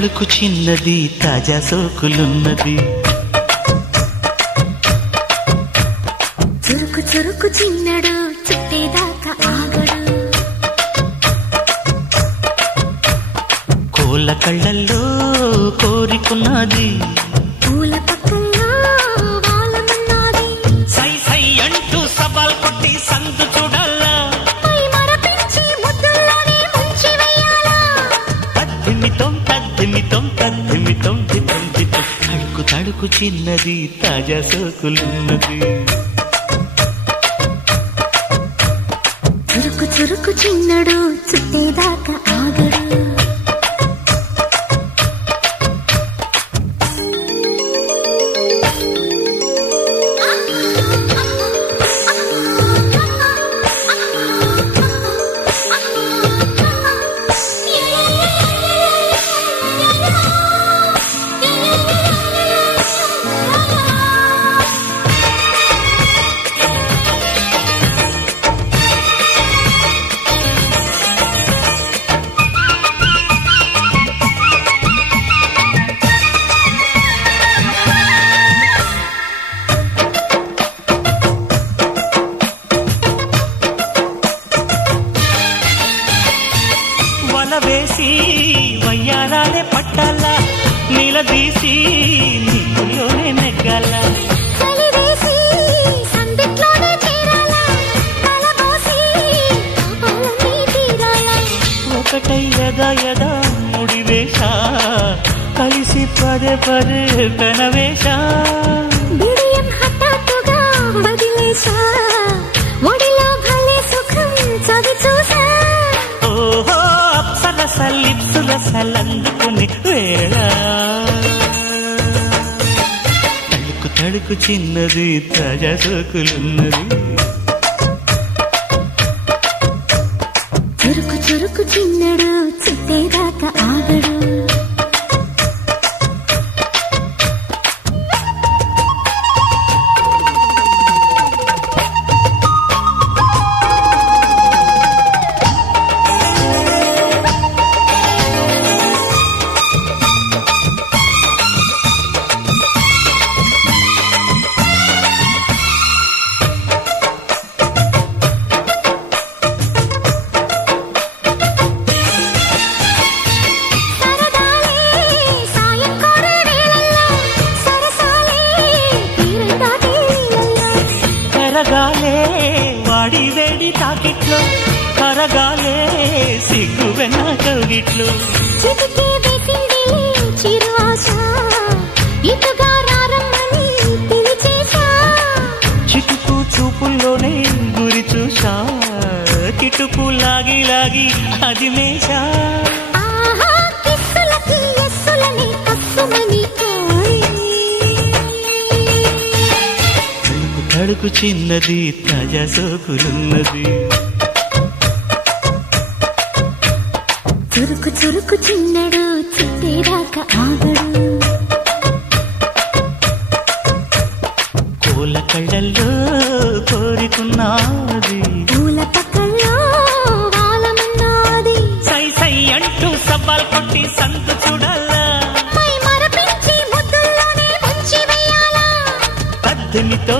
తడుకు చిన్నది తాజా సోకులున్నది. చురుకు చురుకు చిన్నడు చుట్టేదాకా ఆగడు. కోళ్ళ కళ్ళల్లో కోరికున్నది. పూల పక్కల్లో వాలమన్నది. సై సై అంటూ సవాల్ కొట్టి సందు చూడాలా. పై మరపించి ముద్దుల్లోనే ముంచి వెయ్యాలా. తద్దిమితం తద్దిమితం తద్దిమితం దితం దితం. తడుకు తడుకు చిన్నది తాజా సోకులున్నది. చురుకు చురుకు చిన్నడు చుట్టేదాకా ఆగడు. వేసి వయ్యారాలే పట్టాల. నీలదీసి నీకులోనే నెగ్గాల. చలివేసి సందిట్లోనే చేరాల. తలబోసి పాపాలన్నీ తీరాల. ఒకటై యదా యదా ముడివేష కలిసి పదే పదే పెనవేష. బిడియం హఠాత్తుగా వదిలేశా. ఒడిలో భలే సుఖం చవి చూసా. ఓహో అప్సరసలిప్సురసలందుకుని వేళ. తడుకు తడుకు చిన్నది తాజా సోకులున్నది. చురుకు చురుకు చిన్నడు చుట్టేదాకా ఆగడు. కరగాలే వాడి వేడి తాకిట్లో. కరగాలే సిగ్గు వెన్న కౌగిట్లో. చిటికే వేసింది చిరు ఆశ. ఇటుగా రారమ్మని పిలిచేశా. చిటుకు చూపుల్లోనే గురి చూసా. కిటుకు లాగి లాగి అది మేషా. ఆహా కిస్సులకి ఎస్సులని కస్సుమని తడుకు తడుకు చిన్నది తాజా సోకులున్నది. చురుకు చురుకు చిన్నడు చుట్టేదాకా ఆగడు. కోళ్ళ కళ్ళల్లో కోరికున్నది. పూల పక్కల్లో వాలమన్నది. సై సై అంటూ సవాల్ కొట్టి సందు చూడాలా. పై మరపించి ముద్దుల్లోనే ముంచి వెయ్యాలా. తద్దిమితో